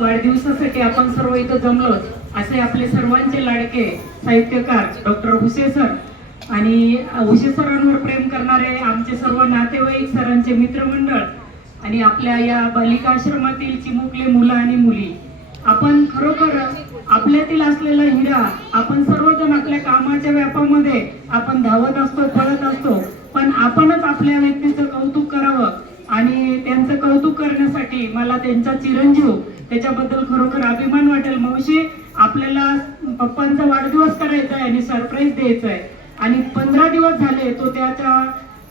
वाढदिवसासाठी आपण सर्व इथं जमलो असे आपले सर्वांचे लाडके साहित्यकार डॉक्टर हुसे सर आणि हुसे सरांवर प्रेम करणारे आमचे सर्व नातेवाईक सरांचे मित्रमंडळ आणि आपल्या या बालिका आश्रमातील चिमुकले मुलं आणि मुली. आपण खरोखर आपल्यातील असलेला हिरा आपण सर्वजण आपल्या कामाच्या व्यापामध्ये आपण धावत असतो पळत असतो पण आपणच आपल्या व्यक्तीचं कौतुक करावं. करण्यासाठी मला त्यांचा चिरंजीव त्याच्याबद्दल खरोखर अभिमान वाटेल. मावशी आपल्याला पप्पांचा वाढदिवस करायचा आहे आणि सरप्राईज द्यायचा आहे. आणि पंधरा दिवस झाले तो त्याच्या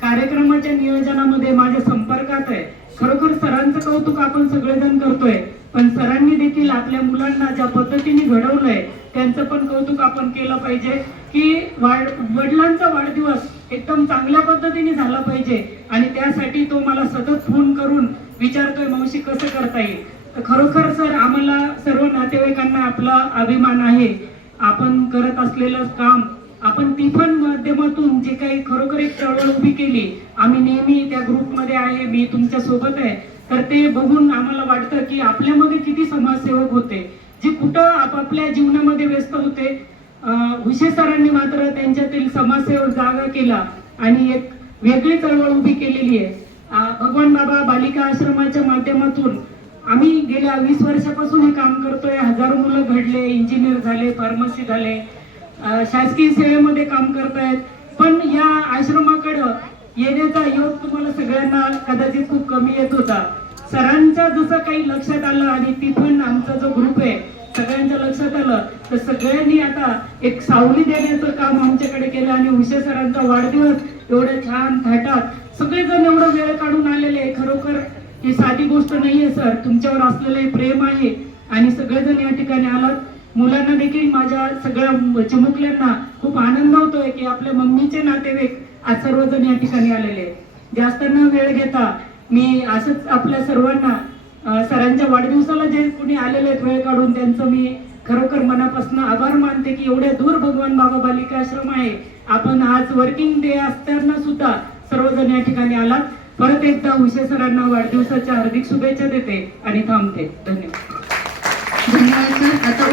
कार्यक्रमाच्या नियोजनामध्ये माझ्या संपर्कात आहे. खरोखर सरांचं कौतुक आपण सगळेजण करतोय पण सरांनी देखील आपल्या मुलांना ज्या पद्धतीने घडवलंय त्यांचं पण कौतुक आपण केलं पाहिजे की वाढ वडिलांचा वाढदिवस एकदम चांगल्या पद्धतीने झाला पाहिजे. आणि त्यासाठी तो मला सतत फोन करून विचारतोय मावशी कसं करता येईल? तर खरोखर सर आम्हाला सर्व नातेवाईकांना आपला अभिमान आहे. आपण करत असलेलं काम आपण तिफन माध्यमातून जे काही खरोखर एक चळवळ उभी केली आम्ही नेहमी त्या ग्रुपमध्ये आहे मी तुमच्यासोबत आहे. तर ते बघून आम्हाला वाटतं की आपल्यामध्ये किती समाजसेवक होते जे कुठं आपापल्या जीवनामध्ये व्यस्त होते. हुशे सरांनी मात्र त्यांच्यातील समाजसेवक जागा केला आणि एक वेगळी चळवळ उभी केलेली आहे. भगवान बाबा बालिका आश्रमाच्या माध्यमातून आम्ही गेल्या वीस वर्षापासून हे काम करतोय. हजारो मुलं घडले इंजिनियर झाले फार्मसी झाले शासकीय सेवेमध्ये काम करतायत. पण या आश्रमाकडं येण्याचा योग तुम्हाला सगळ्यांना कदाचित खूप कमी येत होता. सरांच्या जसं काही लक्षात आलं आणि तिथून आमचा जो ग्रुप आहे सगळ्यांच्या लक्षात आलं तर सगळ्यांनी आता एक सावली देण्याचं काम आमच्याकडे केलं आणि उषा सरांचा वाढदिवस एवढ्या छान थाटात. सगळेजण एवढं वेळ काढून आलेले आहे. खरोखर ही साधी गोष्ट नाहीये सर. तुमच्यावर असलेलं हे प्रेम आहे आणि सगळेजण या ठिकाणी आलात. मुलांना देखील माझ्या सगळ्या चिमुकल्यांना खूप आनंद होतोय की आपल्या मम्मीचे नातेवाईक आज सर्वजण या ठिकाणी आलेले जास्त न वेळ घेता मी असंच आपल्या सर्वांना सरांच्या वाढदिवसाला जे कोणी आलेले आहेत वेळ काढून त्यांचं मी खरोखर मनापासून आभार मानते की एवढ्या दूर भगवान बाबा बालिका आश्रम आहे. आपण आज वर्किंग डे असताना सुद्धा सर्वजण या ठिकाणी आलात. परत एकदा हुशे सरांना वाढदिवसाच्या हार्दिक शुभेच्छा देते आणि थांबते. धन्यवाद. धन्यवाद सर आता